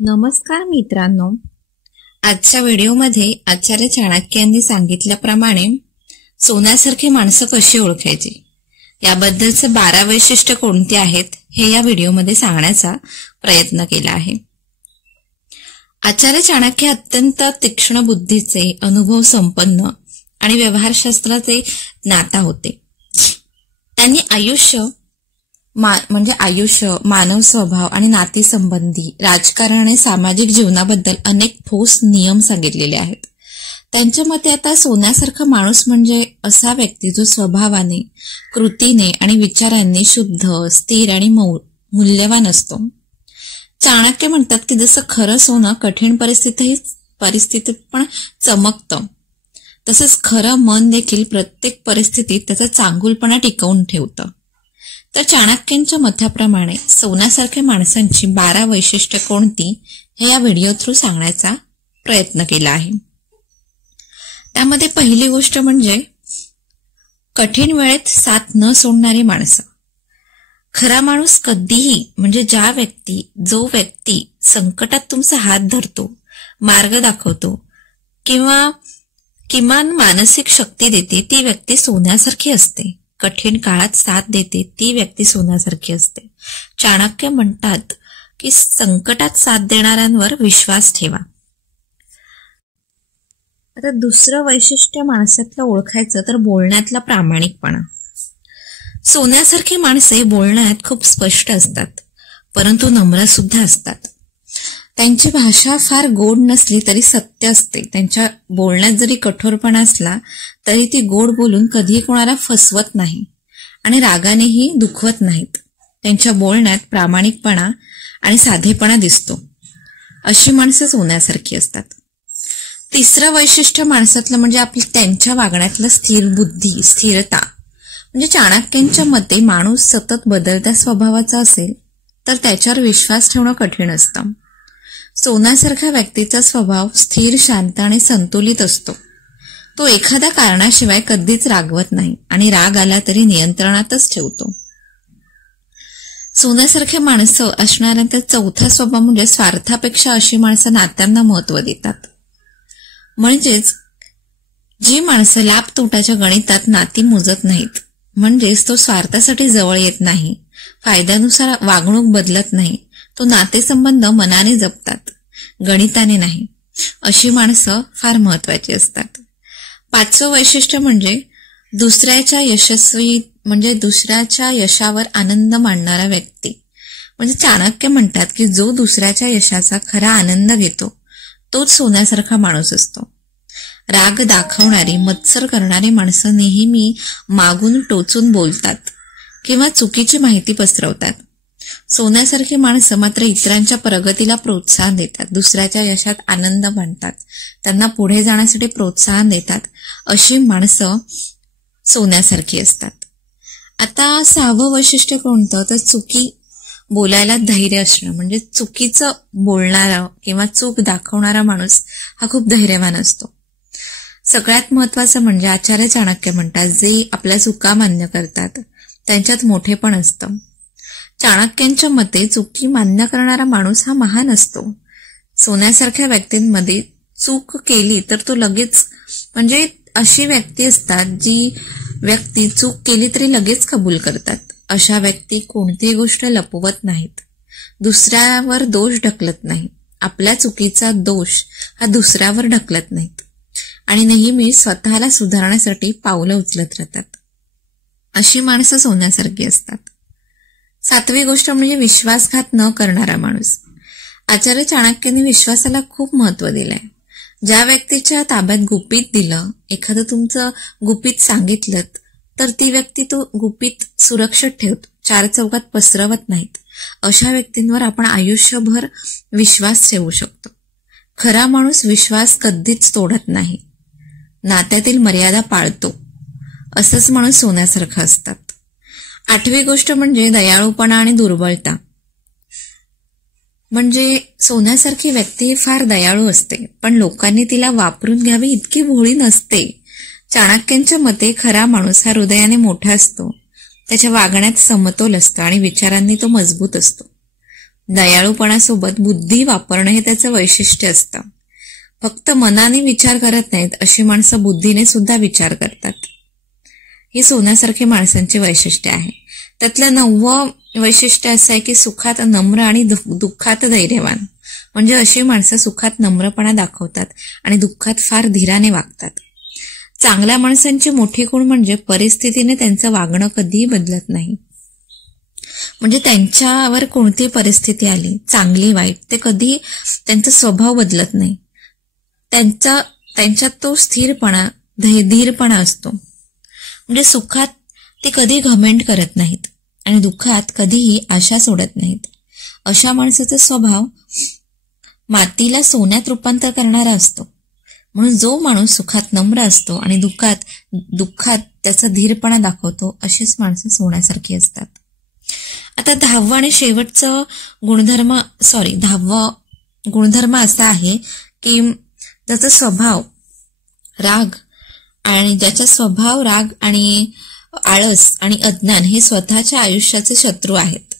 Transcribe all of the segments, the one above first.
नमस्कार मित्रांनो, आजच्या व्हिडिओमध्ये आचार्य चाणक्य यांनी सांगितल्याप्रमाणे सोन्यासारखी माणसं कशी ओळखायची याबद्दलचे 12 वैशिष्ट्य कोणती आहेत हे या व्हिडिओमध्ये सांगण्याचा प्रयत्न केला आहे. आचार्य चाणक्य अत्यंत तीक्ष्ण बुद्धीचे, अनुभव संपन्न आणि व्यवहारशास्त्राचे ज्ञाता होते. त्यांनी आयुष्य, मानव स्वभाव आणि नातीसंबंधी, राजकारण आणि सामाजिक जीवनाबद्दल अनेक ठोस नियम सांगितलेले आहेत. त्यांच्या मते आता सोन्यासारखा माणूस म्हणजे असा व्यक्ती जो स्वभावाने, कृतीने आणि विचारांनी शुद्ध, स्थिर आणि मूल्यवान असतो. चाणक्य म्हणतात की जसं खरं सोनं कठीण परिस्थितीत पण चमकतं, तसंच खरं मन देखील प्रत्येक परिस्थितीत त्याचा चांगुलपणा टिकवून ठेवतं. तर चाणक्यांच्या मताप्रमाणे सोन्यासारख्या माणसांची 12 वैशिष्ट्य कोणती हे या व्हिडिओ थ्रू सांगण्याचा प्रयत्न केला आहे. त्यामध्ये पहिली गोष्ट म्हणजे कठीण वेळेत साथ न सोडणारी माणसं. खरा माणूस कधीही जो व्यक्ती संकटात तुमचा हात धरतो, मार्ग दाखवतो किंवा किमान मानसिक शक्ती देते, ती व्यक्ती सोन्यासारखी असते. कठीण काळात साथ देते ती व्यक्ती सोन्यासारखी असते. चाणक्य म्हणतात की संकटात साथ देणाऱ्यांवर विश्वास ठेवा. आता दुसरं वैशिष्ट्य माणसातलं ओळखायचं तर बोलण्यातला प्रामाणिकपणा. सोन्यासारखी माणसे बोलण्यात खूप स्पष्ट असतात, परंतु नम्र सुद्धा असतात. त्यांची भाषा फार गोड नसली तरी सत्य असते. त्यांच्या बोलण्यात जरी कठोरपणा असला तरी ती गोड बोलून कधीही कोणाला फसवत नाही आणि रागानेही दुखवत नाहीत. त्यांच्या बोलण्यात प्रामाणिकपणा आणि साधेपणा दिसतो. अशी माणसं सोन्यासारखी असतात. तिसरं वैशिष्ट्य माणसातलं म्हणजे त्यांच्या वागण्यातलं स्थिर बुद्धी, स्थिरता. म्हणजे चाणक्यांच्या मते माणूस सतत बदलत्या स्वभावाचा असेल तर त्याच्यावर विश्वास ठेवणं कठीण असतं. सोन्यासारख्या व्यक्तीचा स्वभाव स्थिर, शांत आणि संतुलित असतो. तो एखाद्या कारणाशिवाय कधीच रागवत नाही आणि राग आला तरी नियंत्रणातच ठेवतो. सोन्यासारखे माणसं असणाऱ्यांचा चौथा स्वभाव म्हणजे स्वार्थापेक्षा अशी माणसं नात्यांना महत्व देतात. म्हणजेच जी माणसं लाभ तोटाच्या गणितात नाती मोजत नाहीत, म्हणजेच तो स्वार्थासाठी जवळ येत नाही, फायद्यानुसार वागणूक बदलत नाही, तो नातेसंबंध मनाने जपतात, गणिताने नाही, अशी माणसं फार महत्वाची असतात. 5वं वैशिष्ट्य म्हणजे दुसऱ्याच्या यशावर आनंद मानणारा व्यक्ती. म्हणजे चाणक्य म्हणतात की जो दुसऱ्याच्या यशाचा खरा आनंद घेतो तोच सोन्यासारखा माणूस असतो. राग दाखवणारी, मत्सर करणारी माणसं नेहमी मागून टोचून बोलतात किंवा चुकीची माहिती पसरवतात. सोन्यासारखी माणसं मात्र इतरांच्या प्रगतीला प्रोत्साहन देतात, दुसऱ्याच्या यशात आनंद मानतात, त्यांना पुढे जाण्यासाठी प्रोत्साहन देतात. अशी माणसं सोन्यासारखी असतात. आता 6वं वैशिष्ट्य कोणतं तर चुकी बोलायला धैर्य असणं. म्हणजे चुकीचं बोलणारा किंवा चूक दाखवणारा माणूस हा खूप धैर्यवान असतो. सगळ्यात महत्वाचं म्हणजे आचार्य चाणक्य म्हणतात जे आपल्या चुका मान्य करतात त्यांच्यात मोठेपण असतं. चाणक्यांच्या मते चुकी मान्य करणारा माणूस हा महान असतो. सोन्यासारख्या व्यक्तींमध्ये चूक केली तर तो लगेच, म्हणजे अशी व्यक्ती असतात जी व्यक्ती चूक केली तरी लगेच कबूल करतात. अशा व्यक्ती कोणतीही गोष्ट लपवत नाहीत, दुसऱ्यावर दोष ढकलत नाही, आपल्या चुकीचा दोष हा दुसऱ्यावर ढकलत नाहीत आणि नेहमी स्वतःला सुधारण्यासाठी पावलं उचलत राहतात. अशी माणसं सोन्यासारखी असतात. 7वी गोष्ट म्हणजे विश्वासघात न करणारा माणूस. आचार्य चाणक्यांनी विश्वासाला खूप महत्व दिलंय. ज्या व्यक्तीच्या ताब्यात गुपित दिलं, एखादं तुमचं गुपित सांगितलं तर ती व्यक्ती तो गुपित सुरक्षित ठेवतो, 4 चौकात पसरवत नाहीत. अशा व्यक्तींवर आपण आयुष्यभर विश्वास ठेवू शकतो. खरा माणूस विश्वास कधीच तोडत नाही, नात्यातील मर्यादा पाळतो. असंच माणूस सोन्यासारखं असतात. 8वी गोष्ट म्हणजे दयाळूपणा आणि दुर्बलता. म्हणजे सोन्यासारखी व्यक्ती फार दयाळू असते, पण लोकांनी तिला वापरून घ्यावी इतकी भोळी नसते. चाणक्यांच्या मते खरा माणूस हा हृदयाने मोठा असतो, त्याच्या वागण्यात समतोल असतं आणि विचारांनी तो मजबूत असतो. दयाळूपणासोबत बुद्धी वापरणं हे त्याचं वैशिष्ट्य असतं. फक्त मनाने विचार करत नाहीत, अशी माणसं बुद्धीने सुद्धा विचार करतात. ही सोन्यासारखी माणसांची वैशिष्ट्य आहे. त्यातलं 9वं वैशिष्ट्य असं आहे की सुखात नम्र आणि दुःखात धैर्यवान. म्हणजे अशी माणसं सुखात नम्रपणा दाखवतात आणि दुःखात फार धीराने वागतात. चांगल्या माणसांची मोठी गुण म्हणजे परिस्थितीने त्यांचं वागणं कधीही बदलत नाही. म्हणजे त्यांच्यावर कोणती परिस्थिती आली, चांगली वाईट, ते कधी त्यांचा स्वभाव बदलत नाही. त्यांच्यात तो स्थिरपणा, धीरपणा असतो. म्हणजे सुखात ते कधी घमेंड करत नाहीत आणि दुःखात कधीही आशा सोडत नाहीत. अशा माणसाचा स्वभाव मातीला सोन्यात रूपांतर करणारा असतो. म्हणून जो माणूस सुखात नम्र असतो आणि दुःखात त्याचा धीरपणा दाखवतो, अशीच माणसं सोन्यासारखी असतात. आता 10वं आणि शेवटचं गुणधर्म असा आहे की ज्याचा स्वभाव राग आणि आळस आणि अज्ञान हे स्वतःच्या आयुष्याचे शत्रू आहेत,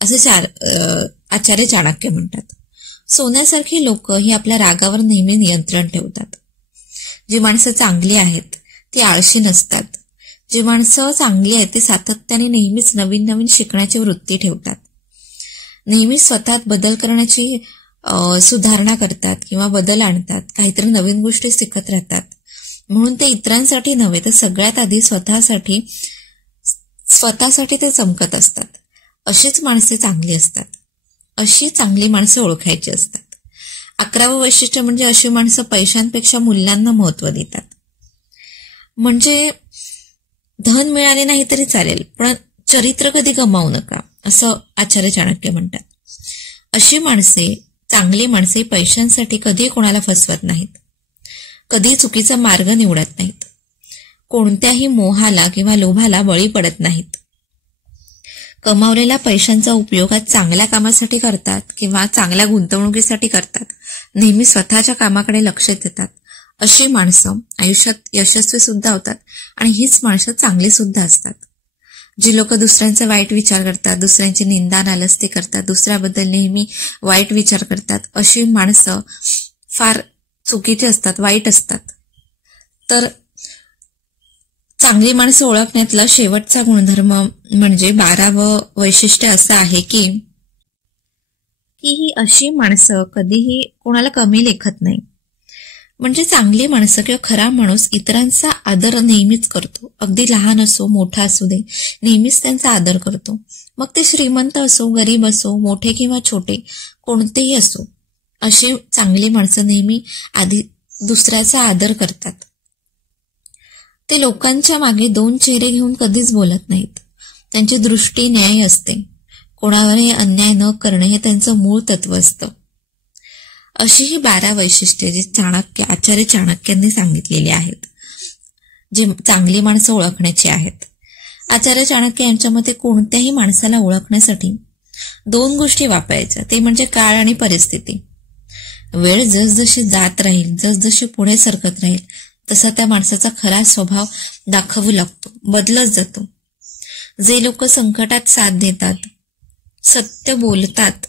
असे आचार्य चाणक्य म्हणतात. सोन्यासारखी लोक ही आपल्या रागावर नेहमी नियंत्रण ठेवतात. जी माणसं चांगली आहेत ती आळशी नसतात. जी माणसं चांगली आहेत ते सातत्याने नेहमीच नवीन नवीन शिकण्याची वृत्ती ठेवतात. नेहमीच स्वतःत बदल करण्याची सुधारणा करतात किंवा बदल आणतात, काहीतरी नवीन गोष्टी शिकत राहतात. म्हणून ते इतरांसाठी नव्हे तर सगळ्यात आधी स्वतःसाठी ते चमकत असतात. अशीच माणसे चांगली असतात. अशी चांगली माणसं ओळखायची असतात. 11वं वैशिष्ट्य म्हणजे अशी माणसं पैशांपेक्षा मूल्यांना महत्व देतात. म्हणजे धन मिळाले नाही तरी चालेल, पण चरित्र कधी गमावू नका, असं आचार्य चाणक्य म्हणतात. अशी चांगली माणसे पैशांसाठी कधी कोणाला फसवत नाहीत, कधी चुकीचा मार्ग निवडत नाहीत, कोणत्याही मोहाला किंवा लोभाला बळी पडत नाहीत. कमावलेल्या पैशांचा उपयोग चांगल्या कामासाठी करतात किंवा चांगल्या गुंतवणुकीसाठी करतात. नेहमी स्वतःच्या कामाकडे लक्ष देतात. अशी माणसं आयुष्यात यशस्वी सुद्धा होतात आणि हीच माणसं चांगली सुद्धा असतात. जी लोक दुसऱ्यांचा वाईट विचार करतात, दुसऱ्यांची निंदा नालस्ती करतात, दुसऱ्याबद्दल नेहमी वाईट विचार करतात, अशी माणसं फार चुकीची असतात, वाईट असतात. तर चांगली माणसं ओळखण्यातला शेवटचा गुणधर्म म्हणजे 12वं वैशिष्ट्य असं आहे की ही अशी माणसं कधीही कोणाला कमी लेखत नाही. म्हणजे चांगली माणसं किंवा खरा माणूस इतरांचा आदर नेहमीच करतो. अगदी लहान असो मोठा असू दे, नेहमीच त्यांचा आदर करतो. मग ते श्रीमंत असो, गरीब असो, मोठे किंवा छोटे, कोणतेही असो, अशी चांगली माणसं नेहमी आधी दुसऱ्याचा आदर करतात. ते लोकांच्या मागे 2 चेहरे घेऊन कधीच बोलत नाहीत. त्यांची दृष्टी न्याय असते. कोणावरही अन्याय न करणे हे त्यांचं मूळ तत्व असतं. अशी ही 12 वैशिष्ट्ये जी आचार्य चाणक्यांनी सांगितलेली आहेत, जी चांगली माणसं ओळखण्याची आहेत. आचार्य चाणक्य यांच्या मते कोणत्याही माणसाला ओळखण्यासाठी 2 गोष्टी वापरायच्या, ते म्हणजे काळ आणि परिस्थिती. वेळ जसजशी जात राहील, जसजशी पुढे सरकत राहील, तसा त्या माणसाचा खरा स्वभाव दाखवू लागतो, बदलत जातो. जे लोक संकटात साथ देतात, सत्य बोलतात,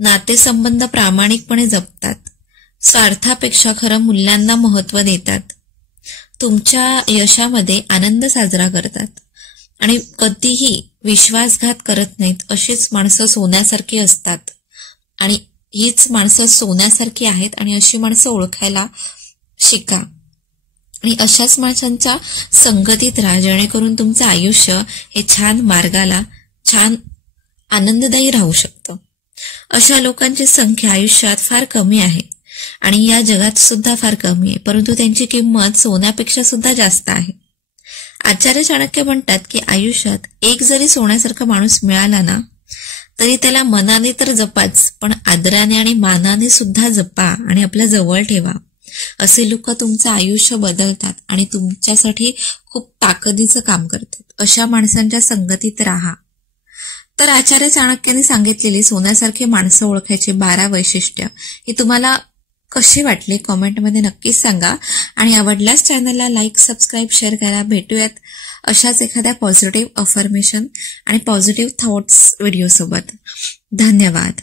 नातेसंबंध प्रामाणिकपणे जपतात, स्वार्थापेक्षा खरं मूल्यांना महत्व देतात, तुमच्या यशामध्ये आनंद साजरा करतात आणि कधीही विश्वासघात करत नाहीत, अशीच माणसं सोन्यासारखी असतात. आणि हीच माणसं सोन्यासारखी आहेत आणि अशी माणसं ओळखायला शिका आणि अशाच माणसांच्या संगतीत राहा, जेणेकरून तुमचं आयुष्य हे छान मार्गाला, छान आनंददायी राहू शकतं. अशा लोकांची संख्या आयुष्यात फार कमी आहे आणि या जगात सुद्धा फार कमी आहे, परंतु त्यांची किंमत सोन्यापेक्षा सुद्धा जास्त आहे. आचार्य चाणक्य म्हणतात की आयुष्यात एक जरी सोन्यासारखा माणूस मिळाला ना, तरी त्याला मनाने तर जपाच, पण आदराने आणि मानाने सुद्धा जपा आणि आपल्या जवळ ठेवा. असे लोक तुमचं आयुष्य बदलतात आणि तुमच्यासाठी खूप ताकदीचं काम करतात. अशा माणसांच्या संगतीत राहा. तर आचार्य चाणक्यांनी सांगितलेली सोन्यासारखी माणसं ओळखायची 12 वैशिष्ट्य ही तुम्हाला कशी वाटली कॉमेंटमध्ये नक्कीच सांगा आणि आवडल्यास चॅनलला लाईक, सबस्क्राईब, शेअर करा. भेटूयात अशाच एखाद्या पॉझिटिव्ह अफर्मेशन आणि पॉझिटिव्ह थॉट्स व्हिडिओसोबत. धन्यवाद.